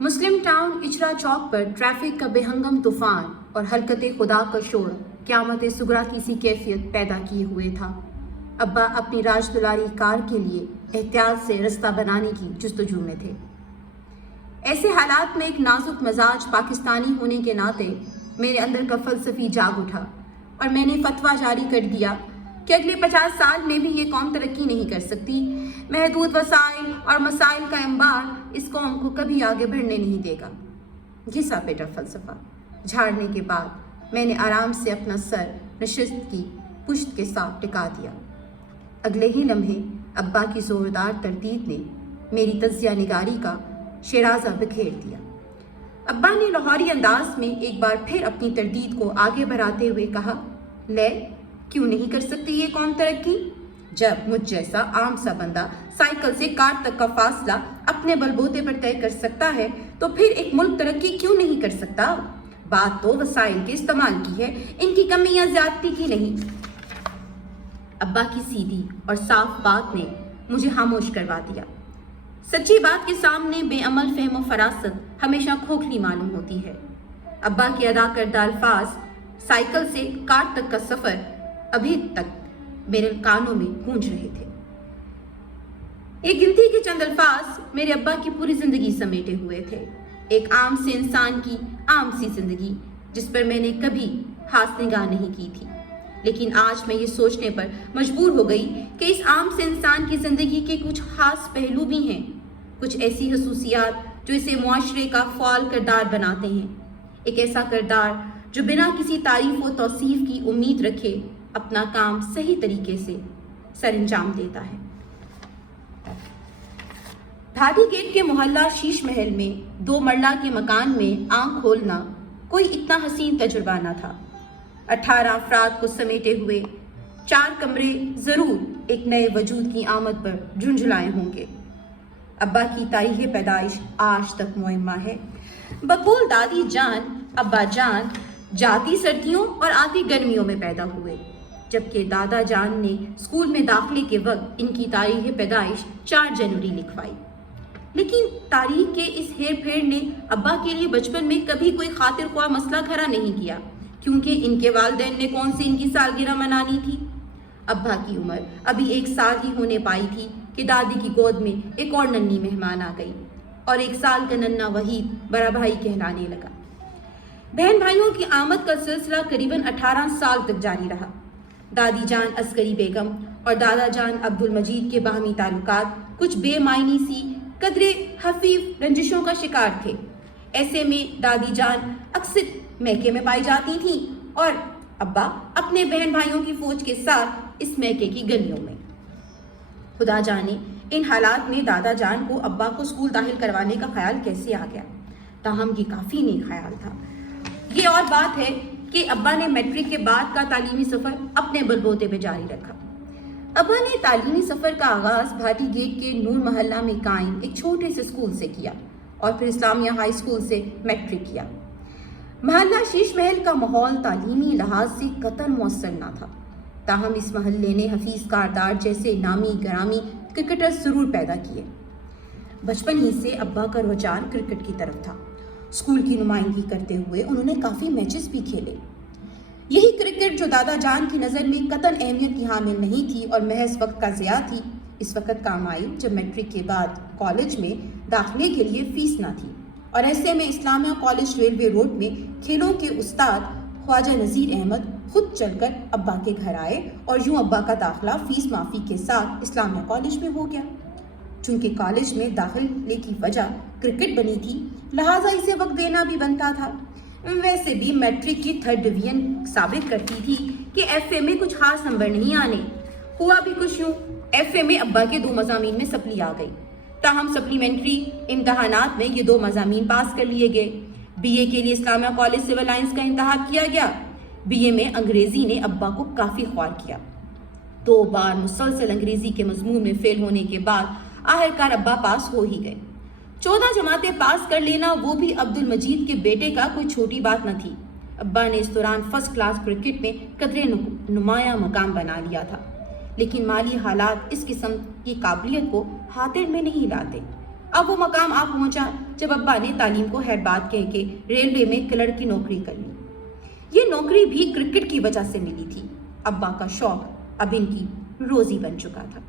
मुस्लिम town Ichhra चौक पर traffic का बेहंगम तूफान और हरकत खुदा का शोर क़यामत सुगरा की सी कैफियत पैदा किए हुए था। अब्बा अपनी राजदुलारी कार के लिए एहतियात से रास्ता बनाने की जुस्तजू में थे। ऐसे हालात में एक नाजुक मजाज पाकिस्तानी होने के नाते मेरे अंदर का फ़लसफ़ी जाग उठा और मैंने फतवा जारी कर दिया कि अगले 50 साल में भी ये कौम तरक्की नहीं कर सकती। महदूद वसाइल और मसाइल का अंबार इस कौम को कभी आगे बढ़ने नहीं देगा। घिसा पेटा फ़लसफ़ा झाड़ने के बाद मैंने आराम से अपना सर नशिस्त की पुश्त के साथ टिका दिया। अगले ही लम्हे अब्बा की ज़ोरदार तरदीद ने मेरी तज़िया निगारी का शराज़ा बिखेर दिया। अब्बा ने लाहौरी अंदाज में एक बार फिर अपनी तरदीद को आगे बढ़ाते हुए कहा, ले क्यों नहीं कर सकती ये कौम तरक्की? जब मुझ जैसा आम सा बंदा साइकिल से कार तक का फासला अपने बलबूते पर तय कर सकता है तो फिर एक मुल्क तरक्की क्यों नहीं कर सकता? बात तो वसाइल के इस्तेमाल की है, इनकी कमी या ज्यादती की नहीं। अब्बा की सीधी और साफ बात ने मुझे खामोश करवा दिया। सच्ची बात के सामने बेअमल फहम फरासत हमेशा खोखली मालूम होती है। अब्बा के अदा करदा अल्फाज साइकिल से कार तक का सफर अभी तक मेरे कानों में गूंज रहे थे। एक गिनती के चंद अल्फाज मेरे अब्बा की पूरी जिंदगी समेटे हुए थे। एक आम से इंसान की आम सी जिंदगी जिस पर मैंने कभी खास निगाह नहीं की थी। लेकिन आज मैं ये सोचने पर मजबूर हो गई कि इस आम से इंसान की जिंदगी के कुछ खास पहलू भी हैं, कुछ ऐसी खसूसियात जो इसे मुआशरे का फ़ाल किरदार बनाते हैं। एक ऐसा किरदार जो बिना किसी तारीफ व तौसीफ की उम्मीद रखे अपना काम सही तरीके से सरअंजाम देता है। धादी गेट के मोहल्ला शीश महल में 2 मरला के मकान में आंख खोलना कोई इतना हसीन तजुर्बा न था। 18 अफराद को समेटे हुए 4 कमरे जरूर एक नए वजूद की आमद पर झुंझुलाए होंगे। अब्बा की तारीख़ पैदाइश आज तक मुअम्मा है। बकौल दादी जान अब्बा जान जाती सर्दियों और आती गर्मियों में पैदा हुए, जबकि दादा जान ने स्कूल में दाखिले के वक्त इनकी तारीख़ पैदाइश 4 जनवरी लिखवाई। लेकिन तारीख के इस हेर फेर ने अब्बा के लिए बचपन में कभी कोई खातिर ख्वाह मसला खड़ा नहीं किया, क्योंकि इनके वालिदैन ने कौन सी इनकी सालगिरह मनानी थी। अब्बा की उम्र अभी 1 साल ही होने पाई थी कि दादी की गोद में एक और नन्ही मेहमान आ गई और 1 साल का नन्हा वहीद बड़ा भाई कहलाने लगा। बहन भाइयों की आमद का सिलसिला करीबन 18 साल तक जारी रहा। दादी जान अस्करी बेगम और दादा जान अब्दुल मजीद के बाहमी ताल्लुकात कुछ बेमायनी सी कदरे हफीफ रंजिशों का शिकार थे। ऐसे में दादी जान अक्सर मैके में पाई जाती थीं और अब्बा अपने बहन भाइयों की फौज के साथ इस मैके की गलियों में। खुदा जाने इन हालात में दादा जान को अब्बा को स्कूल दाखिल करवाने का ख्याल कैसे आ गया, ताहम ये काफ़ी नेक ख्याल था। ये और बात है कि अब्बा ने मैट्रिक के बाद का तालीमी सफ़र अपने बलबूते पे जारी रखा। अब्बा ने तालीमी सफ़र का आगाज़ भाटी गेट के नूर मोहल्ला में कायम एक छोटे से स्कूल से किया और फिर इस्लामिया हाई स्कूल से मैट्रिक किया। मोहल्ला शीश महल का माहौल तालीमी लिहाज से कतई मुअस्सर न था, ताहम इस महल्ले ने हफीज़ कारदार जैसे नामी गरामी क्रिकेटर ज़रूर पैदा किए। बचपन ही से अब्बा का रुझान क्रिकेट की तरफ था। स्कूल की नुमाइंदगी करते हुए उन्होंने काफ़ी मैचेस भी खेले। यही क्रिकेट जो दादा जान की नज़र में कतई अहमियत की हामिल नहीं थी और महज वक्त का ज़िया थी, इस वक्त काम आई जब मैट्रिक के बाद कॉलेज में दाखिले के लिए फ़ीस ना थी और ऐसे में इस्लामिया कॉलेज रेलवे रोड में खेलों के उस्ताद ख्वाजा नज़ीर अहमद खुद चलकर अब्बा के घर आए और यूँ अब्बा का दाखिला फ़ीस माफ़ी के साथ इस्लामिया कॉलेज में हो गया। चूँकि कॉलेज में दाखिले की वजह क्रिकेट बनी थी, लिहाजा इसे वक्त देना भी बनता था। वैसे भी मैट्रिक की 3rd डिवीजन साबित करती थी कि एफए में कुछ खास नंबर नहीं आने। हुआ भी कुछ यूँ, एफए में अब्बा के 2 मज़ामीन में सप्ली आ गई, ताहम सप्लीमेंट्री इम्तहानात में ये 2 मज़ामीन पास कर लिए गए। बीए के लिए इस्लामिया कॉलेज सिविल लाइंस का इंतखाब किया गया। बीए में अंग्रेज़ी ने अब्बा को काफ़ी ख्वार किया। 2 बार मुसलसल अंग्रेज़ी के मजमून में फेल होने के बाद आखिरकार अब्बा पास हो ही गए। 14 जमातें पास कर लेना वो भी अब्दुल मजीद के बेटे का कोई छोटी बात न थी। अब्बा ने इस दौरान फर्स्ट क्लास क्रिकेट में कदरे नुमाया मकाम बना लिया था, लेकिन माली हालात इस किस्म की काबिलियत को खातिर में नहीं लाते। اب وہ مقام آ پہنچا جب ابا نے تعلیم کو خیر بات کہہ کے ریلوے میں کلرک کی نوکری کر لی۔ یہ نوکری بھی کرکٹ کی وجہ سے ملی تھی۔ ابا کا شوق اب ان کی روزی بن چکا تھا۔